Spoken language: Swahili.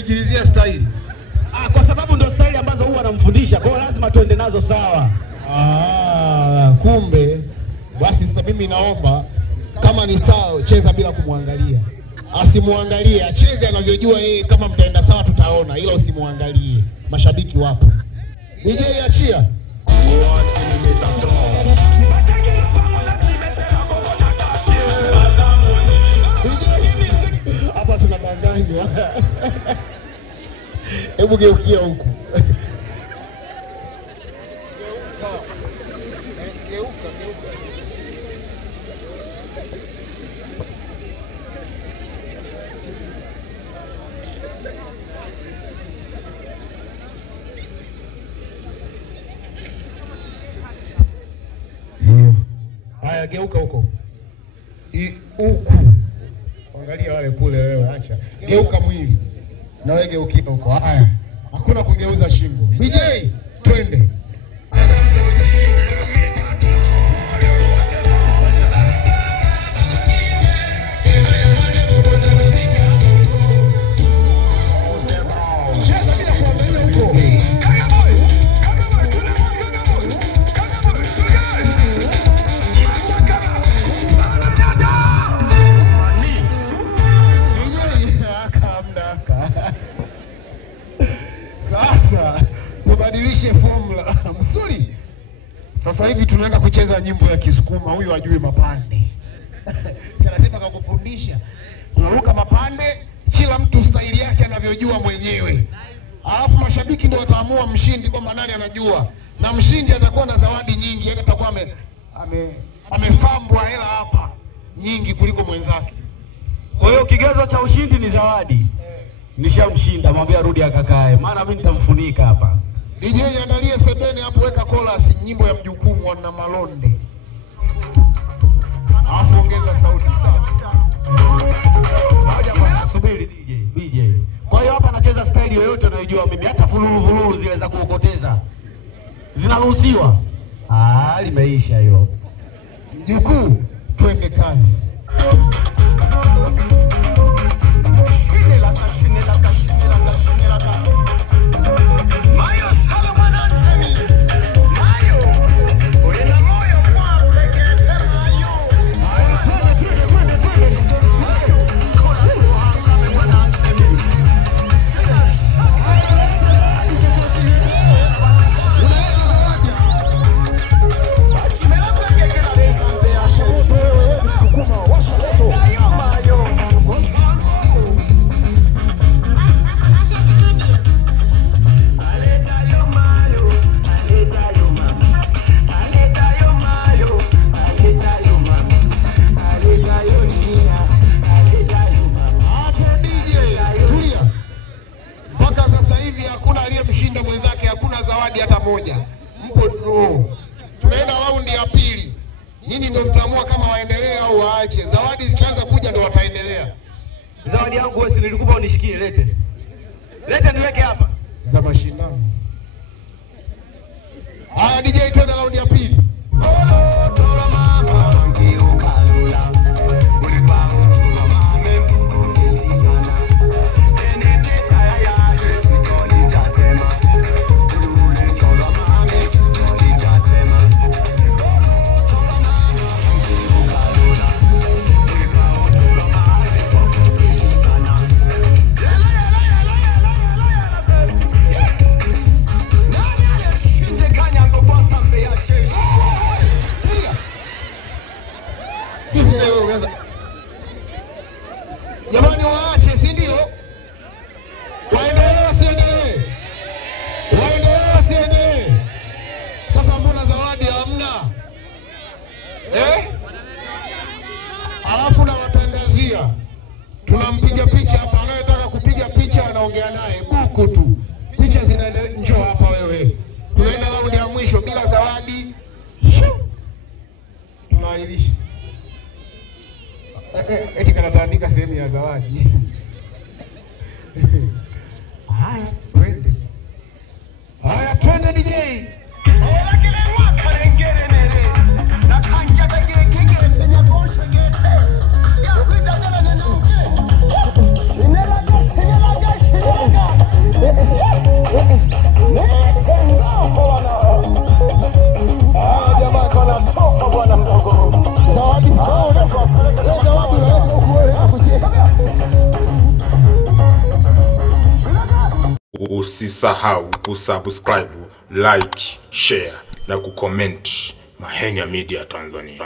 unaigilizia style. Kwa sababu ndo style ambazo huwa anamfundisha. Kwa hiyo lazima tuende nazo sawa. Kumbe basi sasa mimi naomba kama ni sawa cheza bila kumwangalia. Asimuangalie, acheze anavyojua yeye. Kama mtaenda sawa tutaona, ila usimuangalie. Mashabiki wapo. DJ achia. Hapa tunadanganywa. Hebu geukia huku. Haya, geuka huko. Huku. Angalia wale kule wewe, acha. Geuka mwili. Na wewe geukia huko. Haya. Hakuna kugeuza shingo. DJ, twende. Sasa tubadilishe formula. Mzuri. Sasa hivi tunaenda kucheza nyimbo ya Kisukuma. Huyu ajui mapande. Tunasema kakufundisha. Tunaruka mapande, kila mtu style yake anavyojua mwenyewe. Alafu mashabiki ndio wataamua mshindi kwamba nani anajua. Na mshindi atakuwa na zawadi nyingi, yani atakuwa amefambwa hela hapa nyingi kuliko mwenzake. Kwa hiyo kigezo cha ushindi ni zawadi. Nishamshinda, mwambie rudi akakae. Maana mimi nitamfunika hapa. DJ andalie sebene hapo, weka chorus nyimbo ya mjukuu Mwana Malonde. Alafu ongeza sauti safi. Subiri DJ. Kwa hiyo hapa anacheza style yoyote unayojua mimi, hata vululu zile za kuokoteza. Zinaruhusiwa. Limeisha hilo. Mjukuu, twende kazi. Hata moja. Mpo draw. Tunaenda raundi ya pili. Nyinyi ndio mtaamua kama waendelee au waache. Zawadi zikianza kuja ndio wataendelea. Zawadi yangu wewe nilikupa unishikie, lete. Lete niweke hapa. Za mashindano. Haya DJ, twende raundi ya pili. Jamani waache, si ndio? Waendelee siendelee. Waendelee siendelee. Sasa mbona zawadi hamna? Alafu na watangazia. Tunampiga picha hapa, anayetaka kupiga picha anaongea naye buku tu. Picha zinaendelea, njoo hapa wewe. Tunaenda raundi ya mwisho bila zawadi. Tunaahirisha. Eti kanataandika sehemu ya zawadi. Haya, twende DJ. usisahau kusubscribe, like, share na kucomment. Mahenya Media Tanzania.